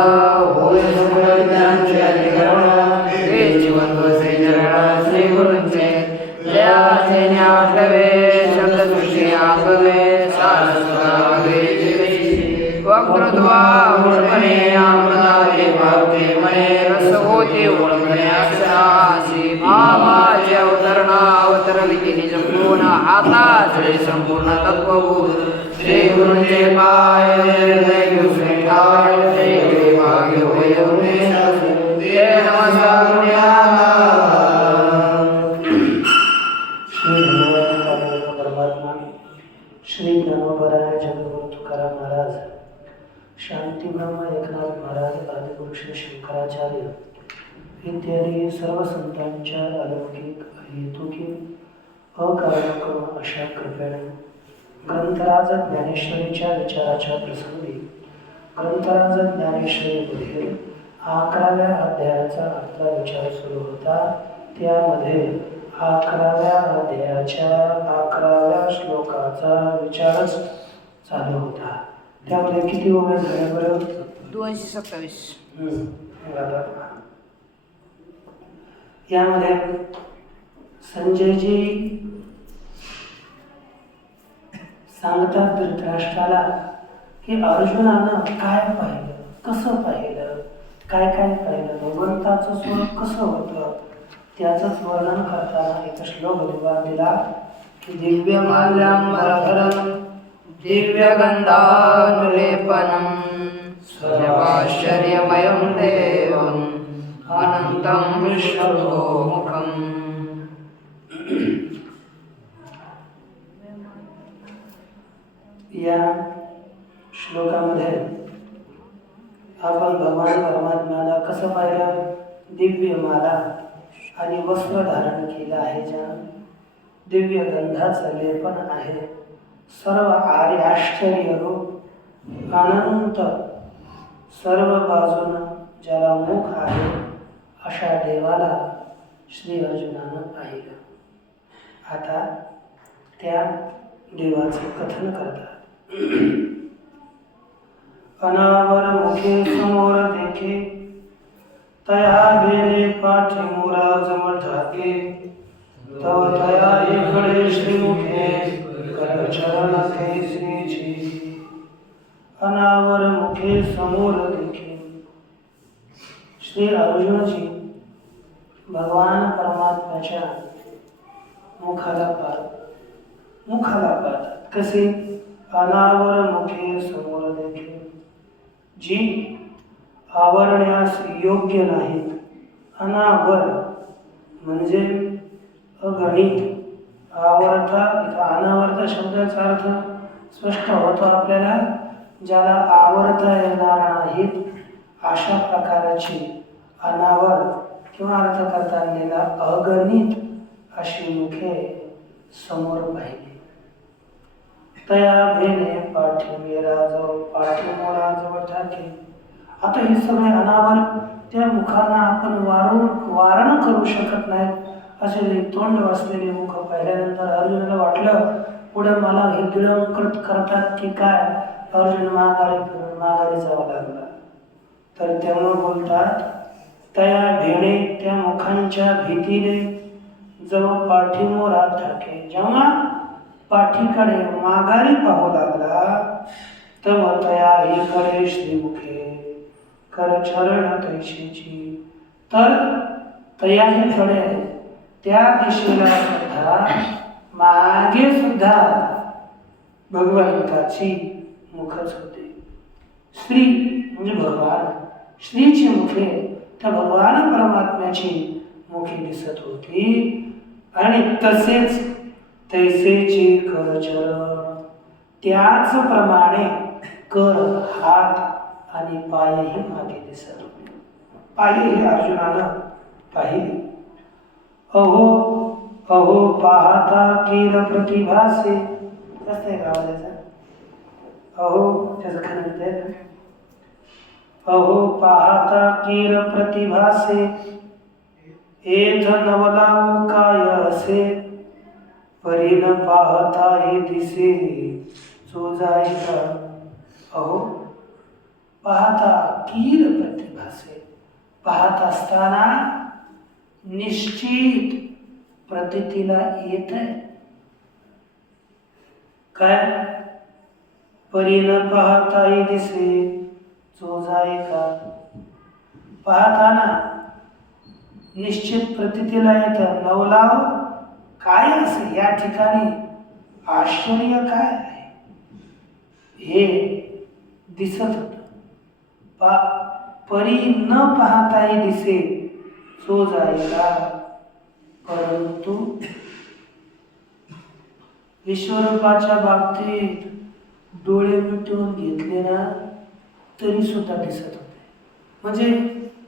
होय सगळं ज्ञान अधिकरण ते जीवन वसे जगणा श्री गुरूंचे जयाचे न्यावटवे शब्दसृष्टी आगवे सारस्वतावे वक्रत्वा मूळपणे अमृतावे भावते मने रसभूती ओळखणे अक्षराशी भावाचे अवतरणा अवतरविती निज पूर्ण हाताचे संपूर्ण तत्वभूत श्री गुरूंचे पाय दुसरे काय ते भाग्य होय ते नमस्कार श्री भगवंत परमात्मा श्री ज्ञानोबराय जगद्गुरु तुकाराम महाराज शांती ब्रह्म एकनाथ महाराज आदिगुरु श्री शंकराचार्य इत्यादी सर्व संतांच्या अलौकिक हेतुकीत अकारणक्रम अशा कृपेने ग्रंथराज ज्ञानेश्वरीच्या विचाराच्या प्रसंगी ग्रंथराज ज्ञानेश्वरीमध्ये 11व्या अध्यायाचा आजचा विचार सुरू होता. त्यामध्ये 11व्या अध्यायाच्या 11व्या श्लोकाचा विचारच चालू होता. त्यामध्ये किती ओव्या झाल्या बरं? 227. यामध्ये संजयजी सांगतात धृतराष्ट्राला की अर्जुनानं काय पाहिलं, कसं पाहिलं, काय काय पाहिलं, भगवंताचं स्वरूप कसं होतं त्याचंच वर्णन करताना एक श्लोक दिला की दिव्यमाल्याम्बरधरं दिव्यगन्धानुलेपनं सर्वाश्चर्यमयं देवम् अनन्तं विश्वतोमुखम्. या श्लोकामध्ये आपण भगवान परमात्म्याला कसं पाहिलं? दिव्य माला आणि वस्त्र धारण केलं आहे, ज्या दिव्य गंधाचं लेपन आहे, सर्व आर्य आश्चर्य रूप अनंत सर्व बाजूनं ज्याला मुख आहे अशा देवाला श्री अर्जुनानं पाहिलं. आता त्या देवाचे कथन करतात. अनावर मुखे समोर देखे तया बेले पाठी मोरा जम ठाके तव तया इकडे श्रीमुखे कर चरण केसरीची. अनावर मुखे समोर देखे श्री अर्जुनजी भगवान परमात्म्याच्या मुखाला पाहतात. कसे? अनावर मुखे समोर देखे, जी आवरण्यास योग्य नाहीत. अनावर म्हणजे अगणित. आवर्ता अनावर्त शब्दाचा अर्थ स्पष्ट होतो आपल्याला, ज्याला आवरता येणार नाहीत अशा प्रकारची अनावर किंवा अर्थ करता अगणित अशी मुखे समोर पाहिली. तया भेने पाठीमोराजवळ ठाके. आता हे सगळे अनावर त्या मुखांना आपण वारण करू शकत नाहीत. असे तोंड वाचलेले मुख पाहिल्यानंतर अर्जुनाला वाटलं पुढे मला हे गिळंकृत करतात की काय. अर्जुन माघारी जावं लागला. तर तेव्हा बोलतात तया भेणे, त्या मुखांच्या भीतीने जवळ पाठीमोरा ठाके. जेव्हा पाठीकडे माघारी पाहू लागला तेव्हा तया इकडे श्रीमुखे कर चरण तैशीची. तर तयाहीकडे त्या दिशेला सुद्धा मागे सुद्धा भगवंताची मुखच होते. श्री म्हणजे भगवान, श्रीची मुखे त्या भगवान परमात्म्याची मुखे दिसत होती. आणि तसेच तैसेची कर चरण, त्याचप्रमाणे कर हात आणि पायही मागे दिसत होते. पायही अर्जुनानं पाहिली. अहो अहो पाहता कीर प्रतिभासे. कसं आहे गावाला? अहो त्याचं खरं. अहो पाहता कीर प्रतिभासे एथ नवलावू काय असे. परीन पाहता हे दिसे जो जाईका. अहो पाहता कीर प्रतिभासे. पाहत असताना निश्चित प्रतीतीला येत आहे. काय? परी न पाहताही दिसे जो जाय का. पाहताना निश्चित प्रतीतीला येतं नवलाव काय असेल या ठिकाणी, आश्चर्य काय आहे हे दिसत होत. परी न पाहताही दिसे सो जायला. परंतु विश्वरूपाच्या बाबतीत डोळे मिटवून घेतले ना तरी सुद्धा दिसत होते. म्हणजे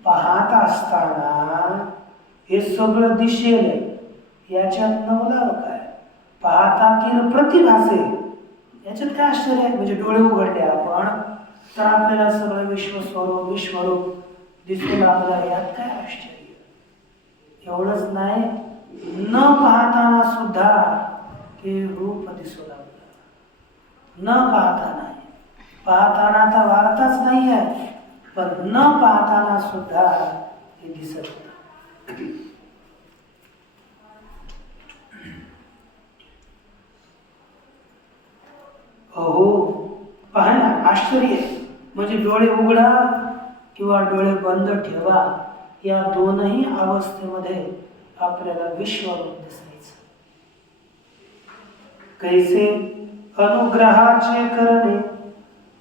पाहत असताना हे सगळं दिसेल याच्यात नवलाव काय. पाहता की प्रतिभासे याच्यात काय आश्चर्य आहे. म्हणजे डोळे उघडले आपण तर आपल्याला सगळं विश्वरूप दिसू लागलं, यात काय आश्चर्य. एवढंच नाही, न पाहताना सुद्धा हे रूप दिसू लागलं. न पाहताना, पाहताना तर वार्ताच नाही आहे, पण न पाहताना सुद्धा हे दिसत होतं. हो पहा ना, आश्चर्य. म्हणजे डोळे उघडा किंवा डोळे बंद ठेवा, या दोनही अवस्थेमध्ये आपल्याला विश्वरूप दिसायचं. कैसे अनुग्रहाचे करणे,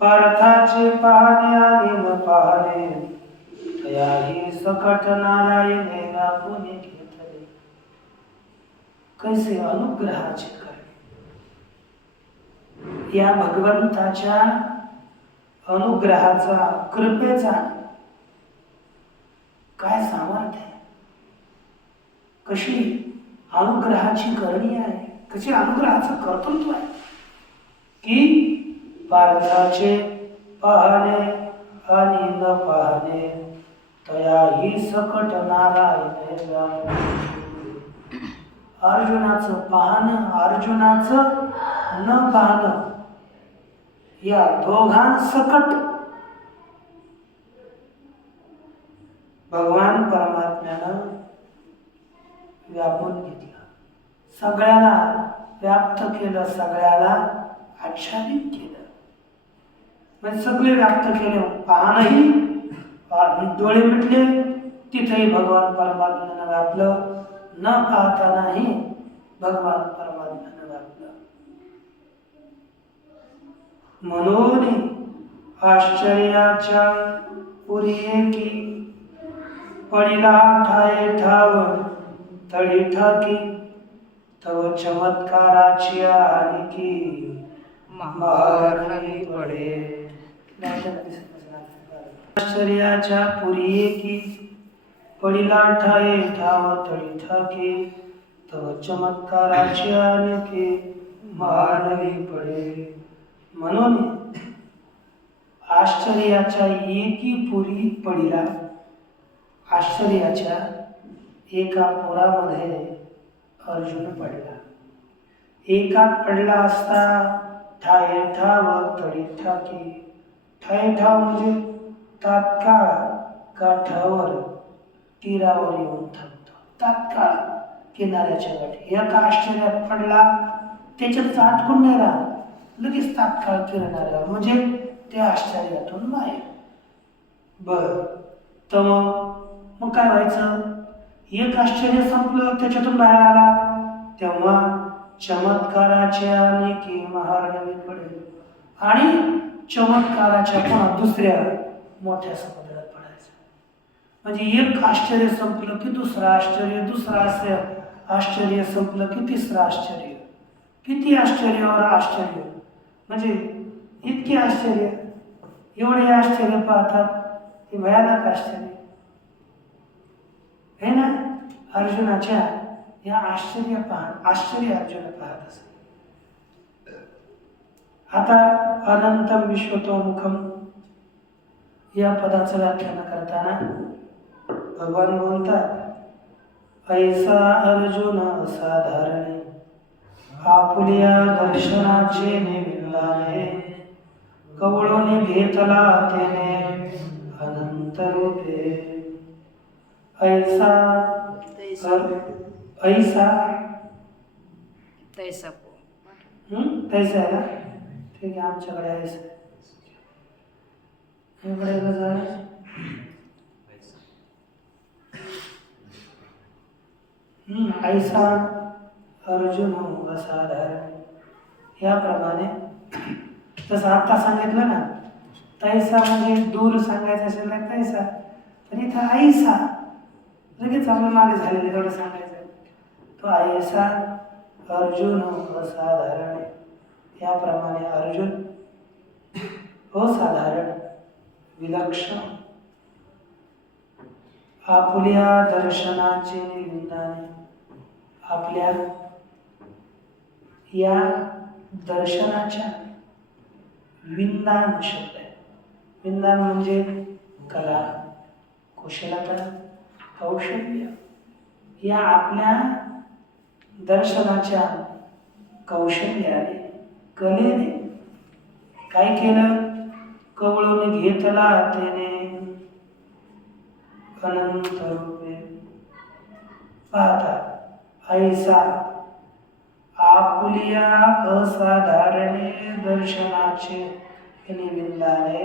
पार्थाचे पाहणे आणि न पाहणे, तयाही सकट नारायणे लागून घेतले. कैसे अनुग्रहाचे करणे, या भगवंताच्या अनुग्रहाचा, कृपेचा काय सामर्थ्य आहे. कशी अनुग्रहाची करणी आहे, कशी अनुग्रहाचं कर्तृत्व आहे की पार्थाचे पाहणे आणि न पाहणे, तयाही सकट नारायण. अर्जुनाचं पाहणं, अर्जुनाचं न पाहणं, या दोघांसकट भगवान परमात्म्यानं व्यापून घेतलं. सगळ्याला व्याप्त केलं, सगळ्याला आच्छादित केलं. म्हणजे सगळे व्याप्त केले. पाहणंही, डोळे मिटले तिथेही भगवान परमात्म्यानं व्यापलं, न पाहतानाही भगवान परमात्म्यानं व्यापलं. म्हणून आश्चर्याच्या पुरी की पडिला ठाये ठाव तळी ठाकी, तव चमत्काराची आणखी महार नाही पडे. आश्चर्याच्या पुरी की पडिला ठाये ठाव तळी ठाकी, तव चमत्काराची आणखी महार नाही पडे. म्हणून आश्चर्याच्या एकी पुरी पडिला. आश्चर्याच्या एका पुरामध्ये अर्जुन पडला. एकात पडला असता ठाये ठाव तळी ठाकी. ठाये ठाव म्हणजे तात्काळ काठावर, तीरावर येऊन थांबतो. तात्काळ किनाऱ्याच्या गाठी. एका आश्चर्यात पडला, त्याच्यात अटकून नाही राहत, लगेच तात्काळ किनाऱ्यावर, म्हणजे त्या आश्चर्यातून बाहेर. बर, तर मग काय व्हायचं. एक आश्चर्य संपलं, त्याच्यातून बाहेर आला, तेव्हा चमत्काराच्या आणखी महार नवी पडेल. आणि चमत्काराच्या पुन्हा दुसऱ्या मोठ्या समुद्रात पडायचं. म्हणजे एक आश्चर्य संपलं की दुसरं आश्चर्य, दुसरं आश्चर्य संपलं की तिसरं आश्चर्य. किती आश्चर्यावर आश्चर्य. म्हणजे इतके आश्चर्य, एवढे आश्चर्य पाहतात, हे भयानक आश्चर्य हे ना. अर्जुनाच्या या आश्चर्य अर्जुन पाहत असे. आता अनंतम विश्वतोमुखम या पदाचं व्याख्यान करताना भगवान बोलतात, ऐसा अर्जुन असाधारणे, आपुल्या दर्शनाचे निमित्ताने कवळून घेतला त्याने अनंत रूपे ऐसा तैसा ऐसा तैसा तैसा आहे ना ठीक आहे आमच्याकडे ऐसा इकडे कसं आहे ऐसा अर्जुन असाधारण याप्रमाणे जसं आता सांगितलं ना तैसा म्हणजे दूर सांगायचं असेल ना तैसा पण इथं ऐसा लगेच आपल्या मागे झालेलं एवढं सांगायचं तो ऐसा अर्जुन असाधारण याप्रमाणे अर्जुन असाधारण विलक्षण आपल्या दर्शनाचे निविंदाने आपल्या या दर्शनाच्या विंदान शब्द आहे विंदान म्हणजे कला कुशलता कौशल्य या आपल्या दर्शनाच्या कौशल्याने कलेने काय केलं कवळून घेतला त्याने अनंत रूपे पाहता ऐसा आपुलिया असाधारणे दर्शनाचे निविंदाने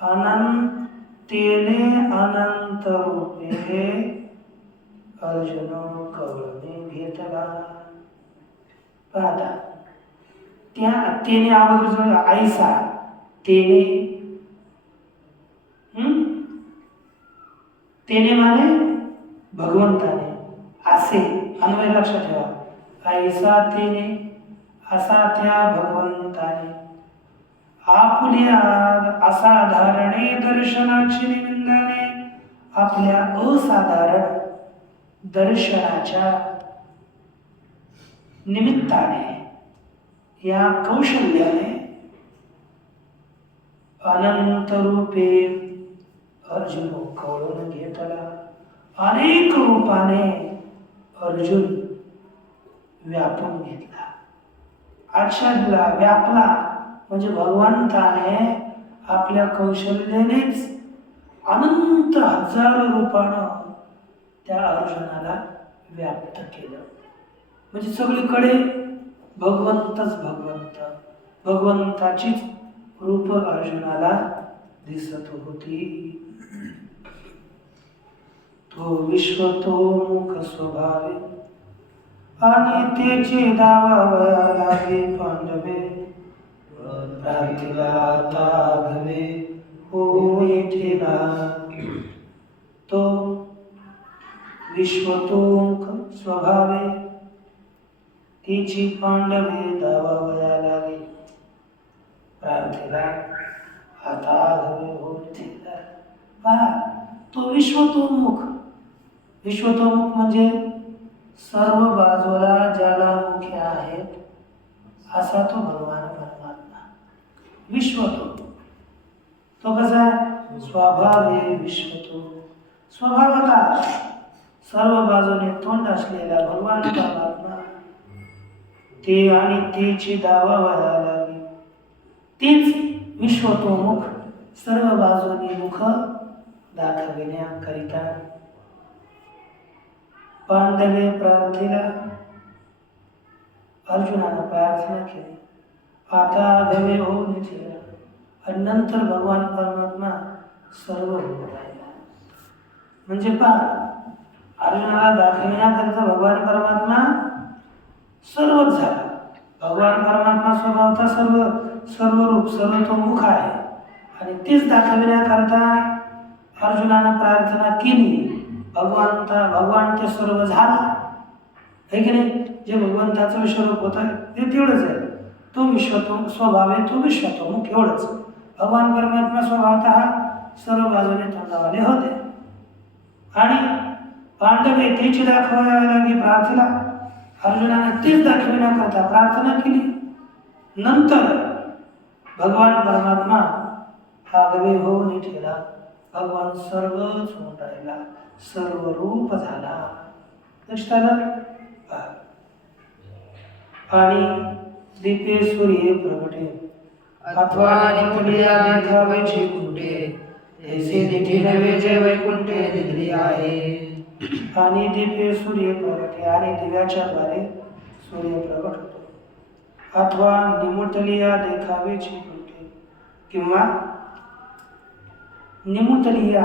अनंतेने अनंत रूपे अर्जुन कवळून घेतला पाहता त्या तेने अगोदर जो ऐसा तेने तेने माने भगवंताने असे अन्वय लक्षात ठेवा ऐसा तेने असा त्या भगवंताने आपल्या असाधारणे दर्शनाची निविंदाने आपल्या असाधारण दर्शनाच्या निमित्ताने या कौशल्याने अनंत रूपे अर्जुन कवळून घेतला अनेक रूपाने अर्जुन व्यापून घेतला आच्छादला व्यापला म्हणजे भगवंताने आपल्या कौशल्यानेच अनंत हजारो रूपानं त्या अर्जुनाला व्याप्त केलं म्हणजे सगळीकडे भगवंतच भगवंत भगवंताचीच रूप अर्जुनाला दिसत होती तो विश्वतोमुख स्वभावे आणि त्याचे दावा लागे पांडवे प्रार्थीला ताघवे होई ठेला तो विश्वतोमुख स्वभावे तिची पांडवे दावा लागे प्रार्थीला हाताघवे होई ठेला पहा तो विश्वतोमुख विश्वतोमुख म्हणजे सर्व बाजूला ज्याला मुखे आहेत असा तो भगवान परमात्मा विश्वतो तो कसा आहे स्वभावे विश्वतो स्वभावाला सर्व बाजूने तोंड असलेला भगवान परमात्मा ते आणि तेची दावा व्हायला लागली तेच विश्वतोमुख सर्व बाजूने मुख दाखविण्याकरिता पांडवे प्रार्थीला अर्जुनाला प्रार्थना केली आता गवे होऊन ठेवला आणि नंतर भगवान परमात्मा सर्व होऊन राहिला म्हणजे पहा अर्जुनाला दाखविण्याकरिता भगवान परमात्मा सर्वच झाला भगवान परमात्मा स्वभावता सर्व रूप सर्वतोमुख आहे आणि तेच दाखविण्याकरता अर्जुनानं प्रार्थना केली भगवान ते सर्व झाला आहे की नाही जे भगवंताचं विश्वरूप होतं ते तेवढंच आहे तो विश्वतो स्वभाव आहे तो विश्वतोमुख एवढंच भगवान परमात्मा स्वभावतः सर्व बाजूने तोंडावाले होते आणि पांडवे त्याची दाखवायला लागली प्रार्थना अर्जुनाने तेच दाखविण्याकरता प्रार्थना केली नंतर भगवान परमात्मा आगवे होऊन ठेला भगवान सर्वच होऊन राहिला सर्व रूप झाला लक्षात आलं आणि दीपे सूर्य प्रगटे अथवा निमुटल्या देखावेची कुंठे ऐसे दिठी नव्हे जे वैकुंठे दिली आहे. आणि दिव्य सूर्य प्रगटे आणि दिव्याच्या द्वारे सूर्य प्रगट होतो. अथवा निमुटलिया देखावेची कुंठे किंवा निमुटलिया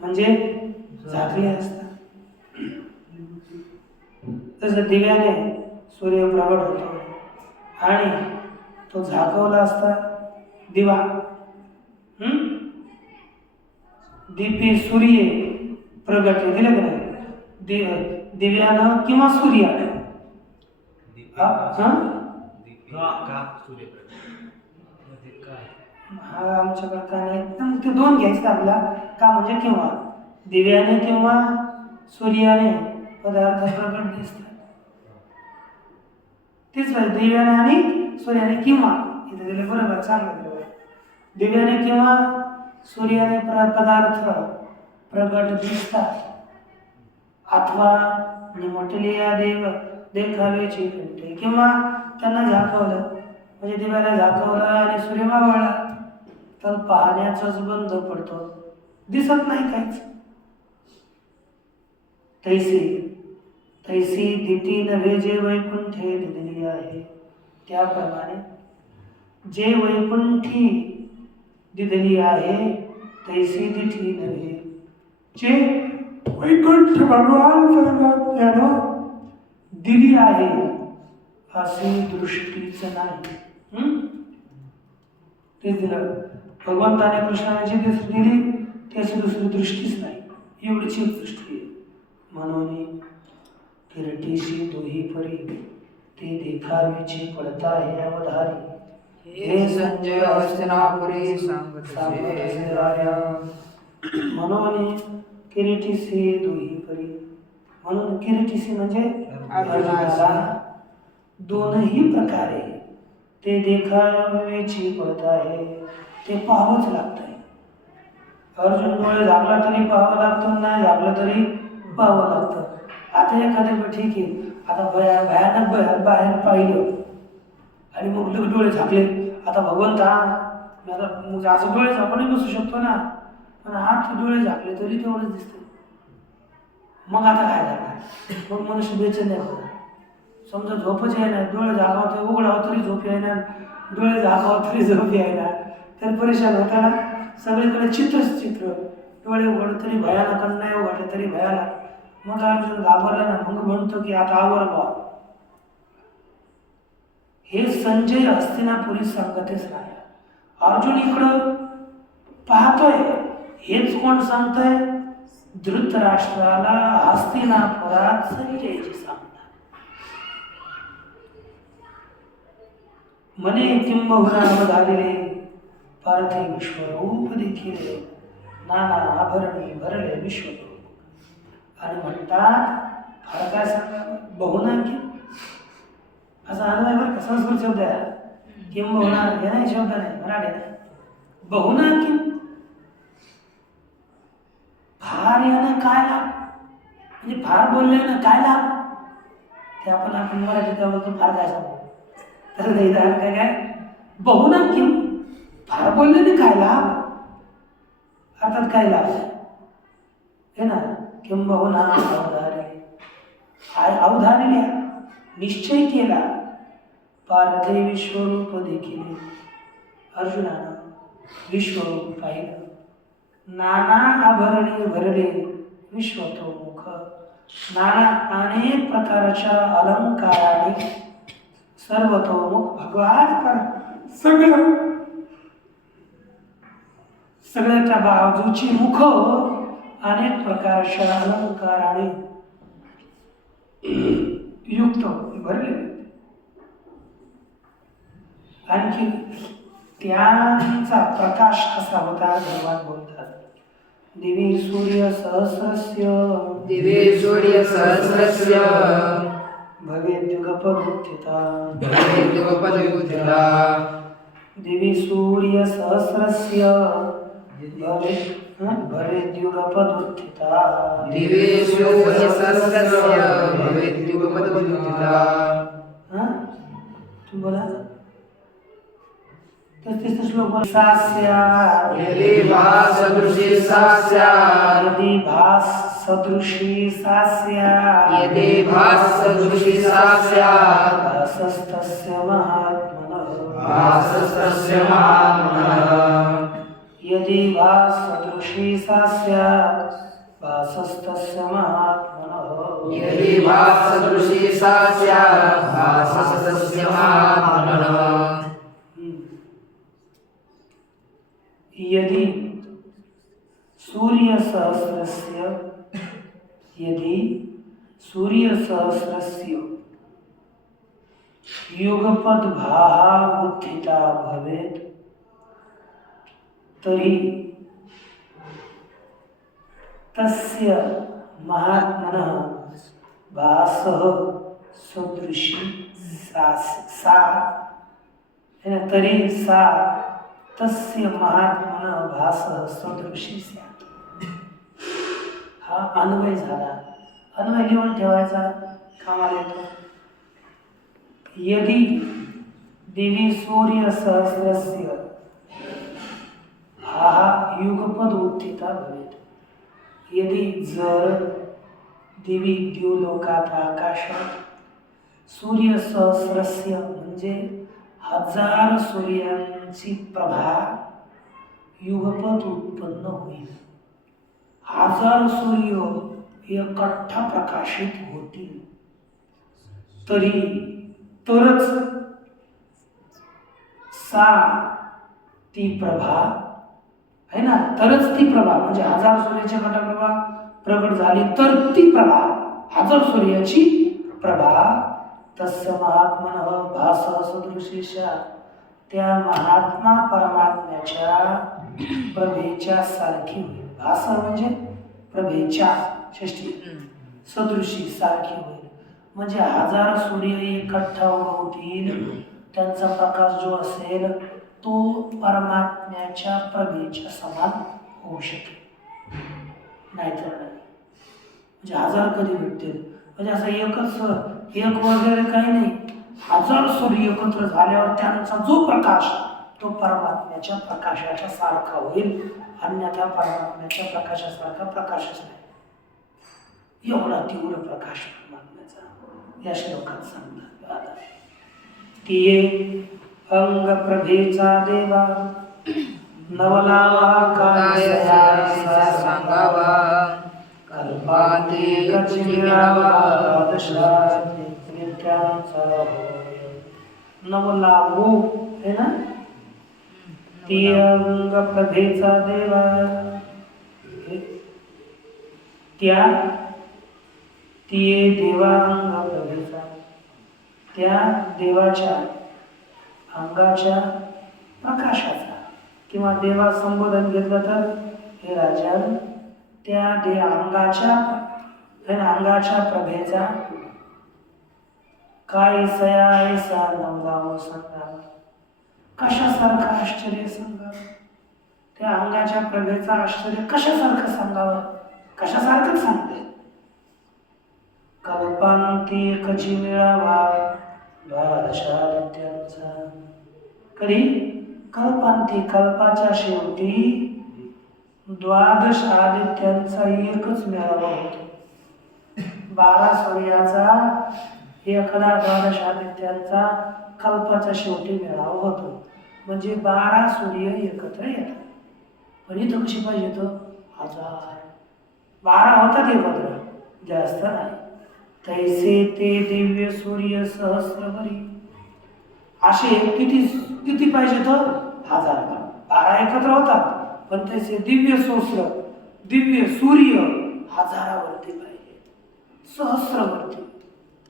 म्हणजे झाकले असतात. तसं दिव्याने सूर्य प्रगट होतो आणि तो झाकवला असता दिवा. दीपी सूर्य प्रगट दिलं का नाही? दिव्यानं किंवा सूर्यानं हा आमच्याकडे का नाही एकदम ते दोन घ्यायचं आपला का म्हणजे किंवा दिव्याने किंवा सूर्याने पदार्थ प्रगट दिसतात. तेच दिव्याने आणि सूर्याने किंवा इथे दिले बरोबर चांगलं. दिव्याने किंवा सूर्याने पदार्थ प्रगट दिसतात. अथवा निमुटलिया देखावेची कुंठे किंवा त्यांना झाकवलं म्हणजे दिव्याला झाकवलं आणि सूर्य मावळला तर पाहण्याचाच बंद पडतो, दिसत नाही काहीच. तैसी दिठी नव्हे जे वैकुंठे दिलेली आहे. त्याप्रमाणे जे वैकुंठी दिलेली आहे तैसी दिठी नव्हे जे वैकुंठ भगवान दिली आहे अशी दृष्टीच नाही. ते दिलं भगवंताने कृष्णाने जी दृष्टी दिली त्याची दुसरी दृष्टीच नाही, एवढीची दृष्टी आहे. म्हणून किरटीशी दोही परी ते देखावेची पडता हे अवधारी. हे संजय हस्तिनापुरी सांगतसे राजा. म्हणून किरीटीसी दोही परी म्हणून किरीटीसी म्हणजे अर्जुनाला दोनही प्रकारे ते देखावेची पडत आहे, ते पाहावंच लागतंय. अर्जुन डोळे झाकला तरी पाहावं लागतं, नाही झाकलं तरी पाहावं लागतं. आता एखादं ठीक आहे, आता भयानक बाहेर पाहिलं आणि मग डोळे झाकले. आता भगवंता मग असं डोळे झाकूनही बसू शकतो ना, पण हात डोळे झाकले तरी तेवढंच दिसतं. मग आता काय करणार? मग मनुष्य बेचैन नाही होणार. समजा झोपच येणार, डोळे झाकावं तर उघडावं तरी झोप येणार, डोळे झाकावं तरी झोप येणार, तर परेशान होताना सगळीकडे चित्रच चित्र. डोळे उघड तरी भयानक, नाही उघडले तरी भयानक. मग अर्जुन घाबरला ना, मग म्हणतो की आता आवर बा. हे संजय हस्तिनापुरी सांगतेच नाही. अर्जुन इकडं पाहतोय, हेच कोण सांगतोय? धृतराष्ट्राला हस्तिनापुरात संजयजी सांगतात. म्हणे किंबहुना अवधारिले पार्थे विश्वरूप देखिले नाना आभरणी भरले विश्वरूप. आणि म्हणतात फार काय सांगा बहुना की असा अनुय बरं का, संस्कृत शब्द आहे. किंबहुना हे नाही शब्द नाही, मराठी नाही. बहुना किम फार यानं काय लाभ, म्हणजे फार बोलल्यानं काय लाभ, ते आपण मराठीत काय बोलतो फार काय सांगतो. तर नाही काय काय बहुना किम फार बोलल्याने काय लाभ, अर्थात काय लाभ हे ना. किंबहुना अवधारिले निश्चय केला पार्थे विश्वरूप देखील. अर्जुनानं विश्वरूप पाहिलं. नाना आभरणी भरले विश्वतोमुख. नाना अनेक प्रकारच्या अलंकाराने सर्वतोमुख भगवान सगळ्याच्या बाजूची मुख अनेक प्रकारच्या अलंकाराने युक्त भरले. आणखी त्यांचा प्रकाश कसा होता भगवान बोलतात. दिवे सूर्य सहस्रस्य भवेद्युगपदुत्थिता दिवे सूर्य सहस्रस्य भवेद्युगपदुत्थिता. तुम्ही बोला 33 श्लोक सास्या यदि भास सदृशी सास्या यदि भास सदृशी सास्या यदि भास सदृशी सास्या भासस्तस्य महात्मनः भासस्तस्य महात्मनः यदि भास सदृशी सास्या भासस्तस्य महात्मनः यदि भास सदृशी सास्या भासस्तस्य महात्मनः यदि सूर्यसहस्रस्य यदि सूर्यसहस्रस्य युगपद्भाः उत्थिता भवेत् तर्हि तस्य महात्मनः भासः सदृशी सा है ना, तरी सा तस्य महात्मनः भासः सदृशी स्यात्. हा अन्वय झाला. अन्वय लिहून ठेवायचा कामाला येतो. यदि देवी सूर्य सहस्रस्य हा युगपद उत्थिता भवेत. यदि जर देवी द्युलोकात आकाशात सूर्य सहस्रस्य म्हणजे 1000 सूर्यांची प्रभा युगपद उत्पन्न होईल. 1000 सूर्य एकठ्ठा प्रकाशित होतील तरच सा ती प्रभा है ना, तरच ती प्रभा म्हणजे 1000 सूर्याची घटप्रभा प्रगट झाली तर ती प्रभा 1000 सूर्याची प्रभा तस्य महात्मनः भासः सदृशीशा त्या महात्मा परमात्म्याच्या प्रभेच्या सारखी होईल. भास म्हणजे प्रभेच्या षष्टी सदृशी सारखी होईल म्हणजे 1000 सूर्य एकठ्ठा होतील त्यांचा प्रकाश जो असेल तो परमात्म्याच्या प्रभेच्या समान होऊ शकेल. नाहीतर नाही. म्हणजे 1000 कधी भेटतील म्हणजे असं एक वगैरे काही नाही. 1000 सूर्य एकत्र झाल्यावर त्यांचा जो प्रकाश तो परमात्म्याच्या प्रकाशाच्या सारखा होईल. अन्यथा परमात्म्याच्या प्रकाशासारखा प्रकाशच नाही. एवढा तीव्र प्रकाश परमात्म्याचा या श्लोकात सांगतात. तिये अंग प्रभेचा देवा नवलावा कायसा सांगावा कल्पाते गती मिळावा दशराते नित्यांचा होय. नवलावो है ना, ती अंग प्रभेचा देवा त्या तिये देवा अंग प्रभेचा त्या देवाच्या अंगाच्या प्रकाशाचा किंवा देवा संबोधन घेतलं तर हे राजन त्या अंगाच्या प्रभेचा काय सया ऐसा नवलावो सांगा. कशासारखं आश्चर्य सांगावं. त्या अंगाच्या प्रभेचा आश्चर्य कशासारखं सांगावं. कशासारखंच सांगते. कल्पांती कची मिळावा द्वादशादित्यांचा. कधी कल्पांती कल्पाच्या शेवटी 12 आदित्यांचा एकच मेळावा होतो. 12 सूर्याचा एकदा 12 आदित्यांचा कल्पाच्या शेवटी मेळावा होतो. म्हणजे 12 सूर्य एकत्र येतात. पण इथं कशी पाहिजे तो 1000 12 होतात एकत्र, जास्त नाही. तैसे ते दिव्य सूर्य सहस्रभरी. असे किती पाहिजे तो 1000. 12 एकत्र होतात पण तैसे दिव्य सूर्य 1000वरती पाहिजे. सहस्रवरती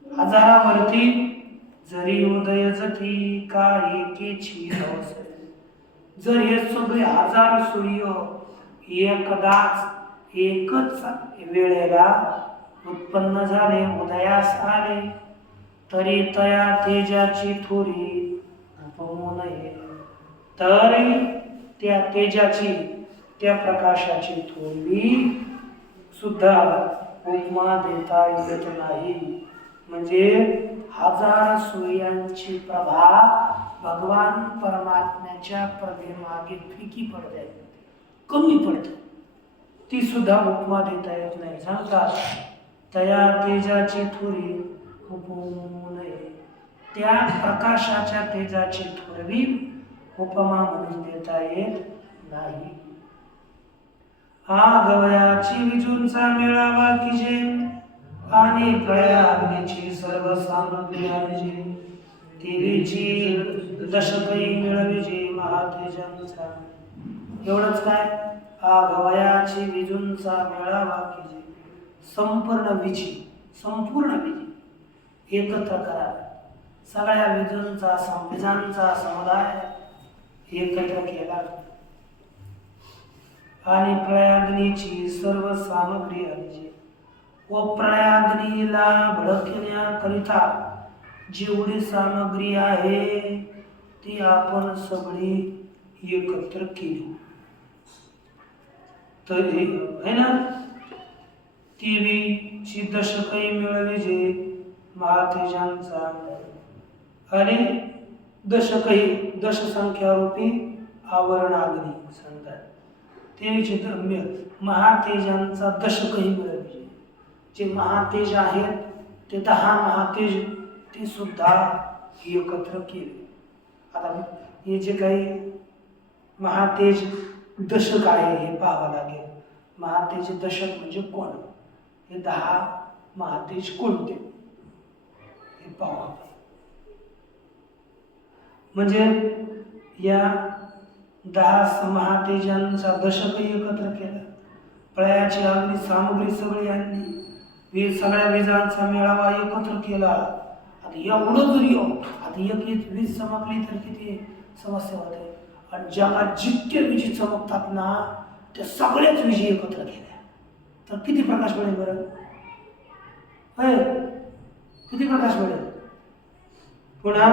1000वरती जरी उदय जती काही केची अवसर. जर हे सगळे 1000 सूर्य एकच वेळेला उत्पन्न झाले उदयास आले तरी तया तेजाची थोरी उपमू नये. तरी त्या तेजाची त्या प्रकाशाची थोडी सुद्धा उपमा देता येत नाही. म्हणजे 1000 सूर्यांची प्रभा भगवान परमात्म्याच्या प्रभेमागे फिकी पडते, कमी पडते, ती सुद्धा उपमा देता येत नाही. सांगतात तया तेजाची थोरी उपमू नये, त्या प्रकाशाच्या तेजाची थोरवी उपमा म्हणून देता येत नाही. गवयाची विजूंचा मेळावा किजे आणि कळ्या अग्नीची सर्व सामग्री आणजे, देवीची दशकही मिळविजे महातेजांचा. एवढंच काय? गवयाची विजूंचा मेळावा किजे, संपूर्ण विजी एकत्र करा, सगळ्या विजूंचा विजांचा समुदाय एकत्र केला आणि प्रयाग्नीची सर्व सामग्री आणली व प्रयाग्नीला भडकण्याकरिता जेवढी सामग्री आहे ती आपण सगळी एकत्र केली. तर है ना, ती दशकही मिळविजे महातेजांचा आणि दशकही दशसंख्या रूपी आवरण अग्नी सांगतात. तेवीचे महातेजांचा दशकही मिळविजे. जे महातेज आहेत ते 10 महातेज ते सुद्धा एकत्र केले. आता हे जे काही महातेज दशक आहे हे पाहावं लागेल. महातेज दशक म्हणजे कोण, हे 10 महातेज कोणते हे पाहावं. म्हणजे या 10 महातेजांचा दशक एकत्र केला, प्रयाची अग्नी सामग्री सगळी आणली, सगळ्या विजांचा मेळावा एकत्र केला. आता एवढं जरी आता एक वीज चमकली तर किती समस्या होते. आणि जगात जितके विजी चमकतात ना त्या सगळ्याच विजी एकत्र केल्या तर किती प्रकाश पडेल बरं? किती प्रकाश पडेल? पुन्हा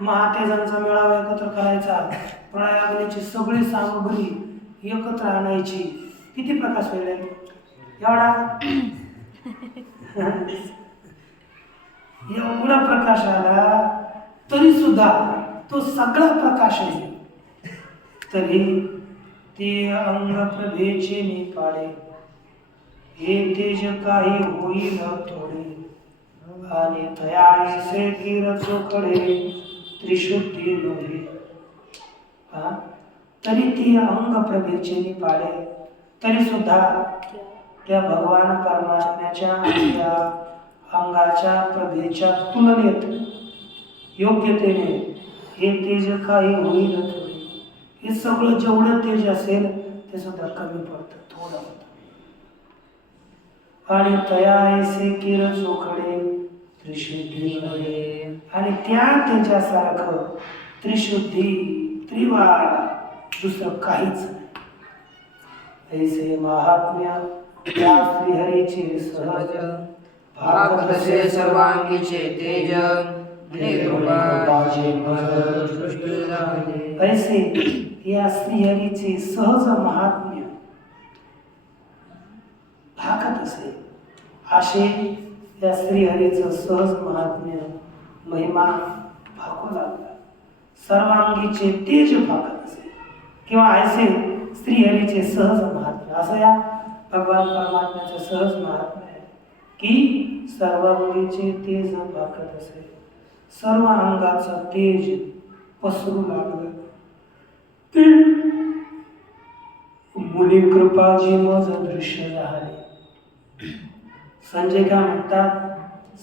महातेजांचा मेळावा एकत्र करायचा, प्रयाग्नीची सगळी सामग्री एकत्र आणायची, किती प्रकाश पडेल? एवढा एवढा प्रकाश आला तरी सुद्धा तो सगळा प्रकाश आहे. तरी ते अंग प्रभेचे निपाडे, हे तेज काही होईल थोडे, आणि तयासे तीर चोखडे त्रिशुद्धी नोहे. तरी ती अंग प्रभेचे निपाडे, तरी सुद्धा त्या भगवान परमात्म्याच्या त्या अंगाच्या प्रभेच्या तुलनेत योग्यतेने हे तेज काही होईल थोडे. हे सगळं जेवढं तेज असेल ते सुद्धा कमी पडतं, थोडं होतं. आणि तया ऐसे किर चोखडे त्रिशुद्धी नये, आणि त्या तेजासारखं त्रिशुद्धी त्रिवार दुसरं काहीच नाही. ऐसे महात्म्य त्या श्रीहरीचे सहज भागतसे सर्वांगीचे तेज, ऐसे या श्रीहरीचे सहज महात्म्य भागत असे, असे या श्रीहरीचं सहज महात्म्य महिमा भागू लागला. सर्वांगीचे तेज भागत असे किंवा ऐसे श्रीहरीचे सहज महात्म्य, असं या भगवान परमात्म्याचं सहज महात्म्य आहे की सर्वांगीचे तेज भागत असे, सर्व अंगाचं तेज पसरू लागलं. ते मुनी कृपाजी मज दृश्य झाले. संजय काय म्हणतात,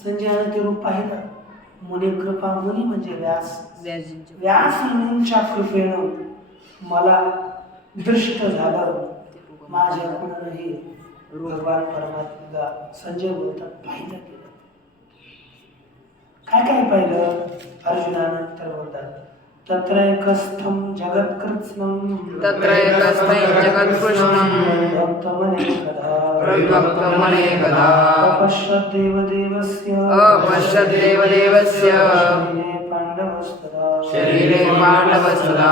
संजयाने ते रूप पाहिलं. मुनी कृपा, मुनी म्हणजे व्यास मुनींच्या कृपेनं मला दृष्ट झालं. माझ्याकडूनही भगवान परमात्म्याला संजय बोलतात पाहिलं गेलं. काय काय पाहिलं अर्जुनानं? तर बोलतात तत्रैकस्थं जगत्कृत्स्नं भक्तमनेकदा अपश्यद्देवदेवस्य शरीरे पाण्डवस्तदा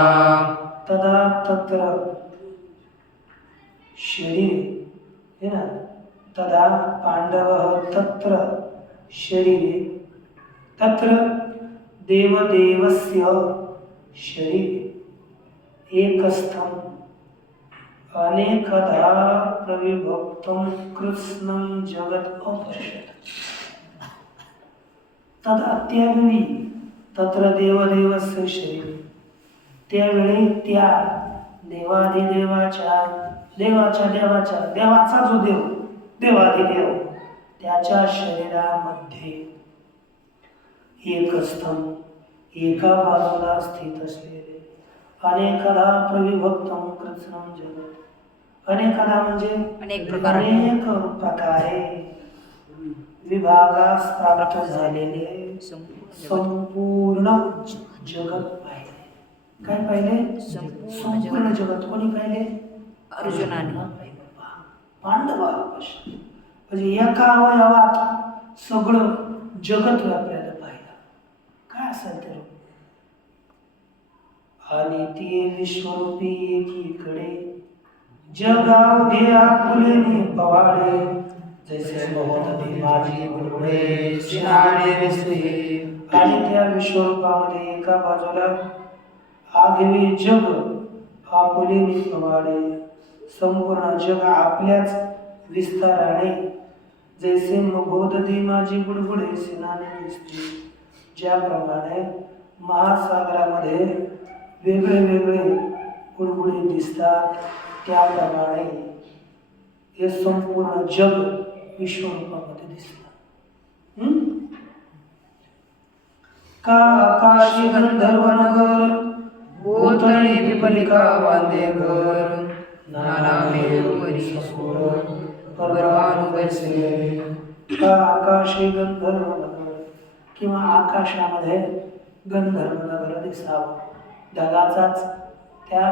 तदा तत्र शरीरे, है ना, तदा पांडवः तत्र शरीरे तत्र देवदेवस्य शरीर एकस्थम अनेकधा प्रविभक्तं कृत्स्नं जगत अपश्यत. तदा त्यावेळी तत्र देवदेवस्य शरीर, त्यावेळी त्या देवाधिदेवाचा जो देव, देवाधिदेव त्याच्या शरीरामध्ये एकस्थम एका बाजूला स्थित असलेले अनेकदा प्रविभक्तम कृत्स्नं जगत. अनेकदा म्हणजे अनेक प्रकारे. अनेक प्रकारे विभागास प्राप्त झालेले संपूर्ण जगत पाहिले. काय पाहिले? संपूर्ण जगत. कोणी पाहिले? अर्जुनाने. पांडवापासून म्हणजे एका अवयवात सगळं जगत व्यापलेलं पाहिलं. काय असेल ते रूप? आणि ते विश्वरूपी एकीकडे जगावधे आपुलेने पवाडे, जैसे मोहनदी माझी बुडबुडे शिणाने दिसते. आणि त्या विश्वरूपामध्ये एका बाजूला आगवे जग आपुलेने पवाडे, संपूर्ण जग आपल्याच विस्ताराने जैसे मगोदधी माझी बुडबुडे सिनाने दिसते. ज्याप्रमाणे महासागरामध्ये वेगळे वेगळे बुडबुडे दिसतात, त्याप्रमाणे हे संपूर्ण जग विश्वरूपामध्ये दिसतं. का आकाशी गंधर्व नगर, भूतळी पिपलिका वांदे घर, नाना मेरुवरी सफोर परवानु बैसले. का आकाशी गंधर्व नगर, किंवा आकाशामध्ये गंधर्व नगर दिसावं. ढगाचाच त्या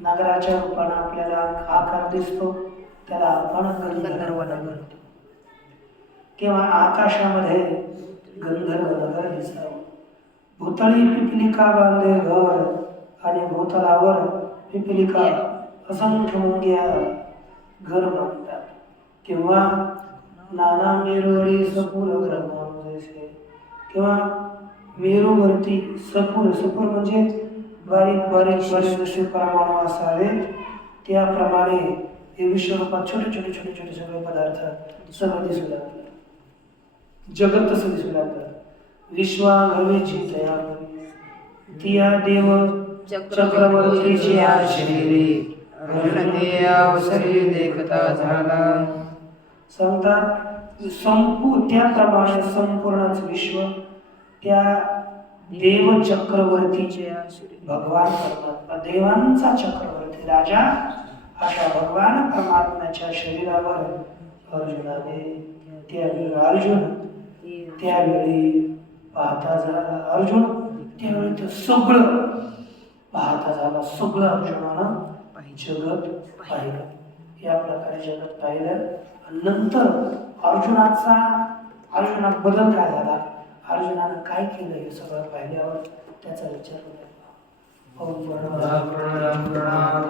नगराच्या रूपाने आपल्याला आकार दिसतो, त्याला आपण गंधर्व नगर म्हणतो. किंवा आकाशामध्ये गंधर्व नगर दिसावं. भूतळी पिपलिका बांधे घर, आणि भूतलावर पिपलिका असंख्य मुंग्या घर बांधतात. किंवा नाना मेरुवरी सपूर ब्रह्म जैसे, किंवा मेरूवरती सपूर, सपूर म्हणजे बारीक बारीक बारीक जसे परमाणू असावे त्याप्रमाणे हे विश्वरूपात छोटे छोटे छोटे छोटे सगळे पदार्थ सगळं दिसू लागलं. जगत तसं दिसू लागलं. विश्वाभवेची दया तिया देव चक्रवर्तीची आश्रय अर्जुने अवसरी देखता झाला. सांगतात त्याप्रमाणे संपूर्णच विश्व त्या देव चक्रवर्तीचे भगवान परमात्मा, देवांचा चक्रवर्ती राजा अशा भगवान परमात्म्याच्या शरीरावर अर्जुनाने त्यावेळी पाहता झाला. अर्जुन त्यावेळी ते सगळं पाहता झाला. सगळं अर्जुनानं जगत पाहिलं. या प्रकारे जगत पाहिलं. नंतर अर्जुनात बदल काय झाला, अर्जुनानं काय केलं हे सगळं पाहिल्यावर त्याचा विचार होता. प्रणाम